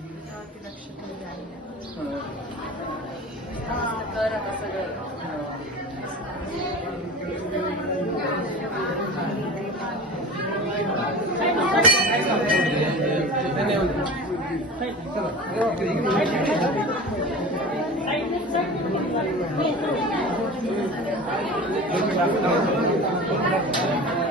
का नारळचं जायचं आता नारळ द्या नारळ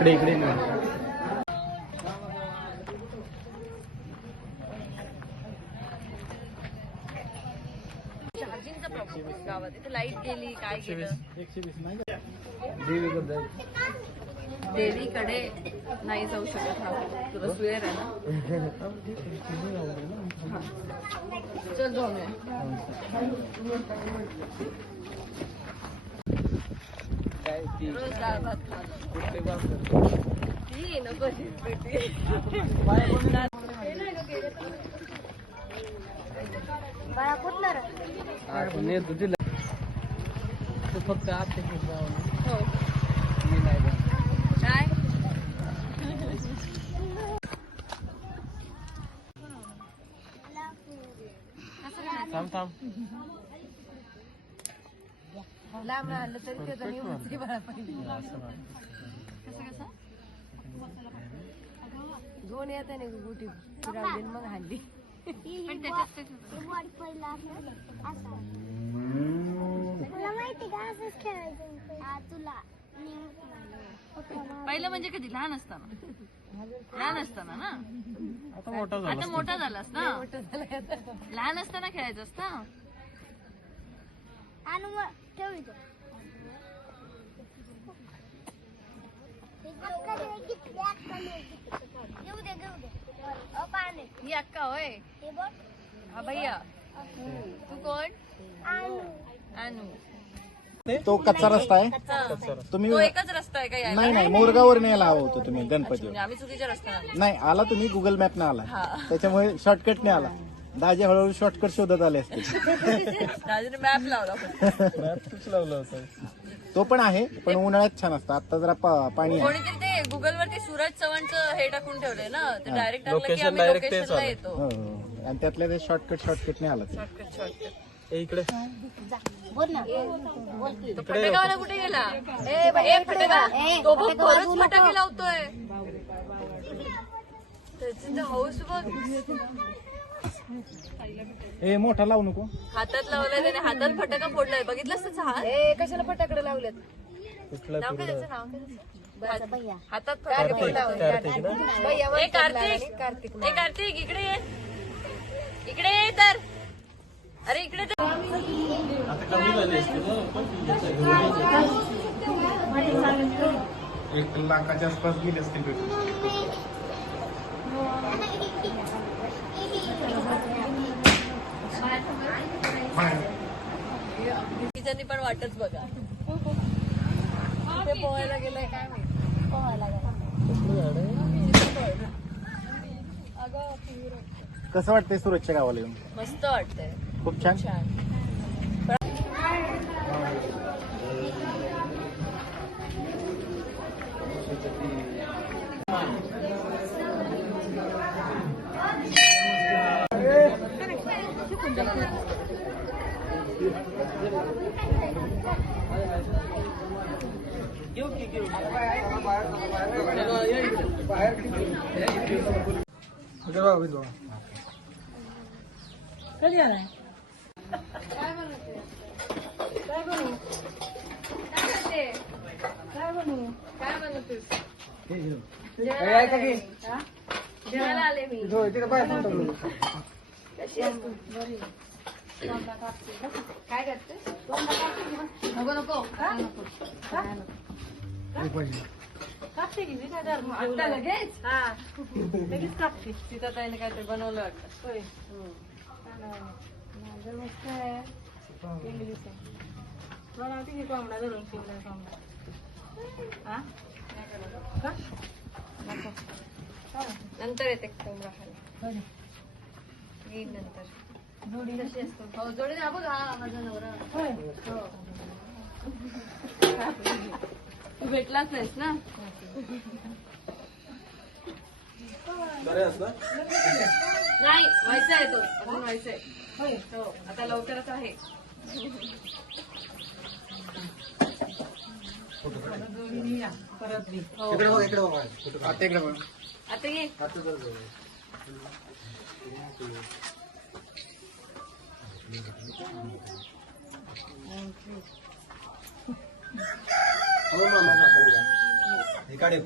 इकडे इकडे. चार्जिंगचा प्रॉब्लेम गावात इथे लाइट गेली काय गेलं नाही देवीकडे देवीकडे नाही जाऊ शकत हा. तुला सुयर आहे ना? चल जाऊया काय ती. कुठले तिला तू फक्त जाऊन हो. मी नाही जाणार. काय? थांब थांब. लांब राहिलं तरी त्याचा बळा पाहिजे. कसं कसं? दोन येत नाही गुटी. फिरावली मग तुला माहिती का असंच खेळायचं हा, तुला. पहिलं म्हणजे कधी? लहान असताना. लहान असताना ना? आता मोठा आता झाला मोठा झालास ना लहान असताना खेळायचं असतं? आणि मग ठेव इथं. ही अक्का होय. हे हा भैया. तू कोण? अनु तो कच्चा रस्ता आहे. हा. तुम्ही तो एकच रस्ता आहे का यायला? नाही नाही मोरगावर न्यायला हवं होतं तुम्ही म्हणजे आम्ही चुकीच्या नाही आला तुम्ही गुगल मॅप न आला. हा. त्याच्यामुळे शॉर्टकटने आला. दाजे हळूहळू शॉर्टकट शोधत आले असते मॅप लावला. लावलं होतं? तो पण आहे पण उन्हाळ्यात छान असतं. आता जरा पा- पाणी आहे. कोणीतरी ते गुगल वरती सूरज चव्हाणचं हे टाकून ठेवलंय ना? ते डायरेक्ट टाकलं की Location आम्ही direct तेच लोकेशनला आलं. येतो. हो, हो. आणि त्यातल्या ते शॉर्टकट आला. शॉर्टकट शॉर्टकट ए, इकडे. तो फटाकावाला कुठे गेला? ए फटाका तो बघ खरंच फटाके लावतोय त्याची तर हौस बघ. ए मोठा लावू नको. हातात लावलाय त्याने. हातात फटाका फोडलाय. बघितलंस त्याचा हात? कशाला फटाकडे लावलेत? कुठला नाव काय तुला त्याचं नाव? काय त्याचं? हातात फटाके फोडलाय. कार्तिक ना? ए कार्तिक. कार्तिक ए कार्तिक इकडे ये. इकडे ये तर. अरे इकडे तर. एक लाखाच्या आसपास गेले असतील तिच्यानी पण वाटच बघा. कुठे पोहायला गेलाय काय माहिती? पोहायला कसं वाटतंय सुरतच्या गावाला येऊन? मस्त वाटतंय. खूप छान? छान. इकडे बघा, इकडे बघा. काय बनवतेस यायचं की? जेवायला आले मी जो तिकडे बाय फोन टाकलं. कशी आहेस तू? बरी आहे. काय करते? नको नको. का? हे पाहिजे. कापते की मी? काय करणार? आता लगेच? हा. लगेच कापते. तिथं ताईने काहीतरी बनवलं वाटतं. होय. माझं मस्त आहे. इंग्लिश आहे बनवते की कोंबडा धरून? शिवला कोंबडा. हा? का? नको. नंतर येते कोंबडा खायला. येईल नंतर. जोडी कशी असते. हो जोडी ना बघ हा माझा नवरा. तू भेटलाच नाहीस ना? नाही व्हायचा आहे तो. अजून व्हायचा आहे. हो आता लवकरच आहे. परत ये. हो. इकडे बघ इकडे बघ. आता इकडे बघ. आता ये इकडे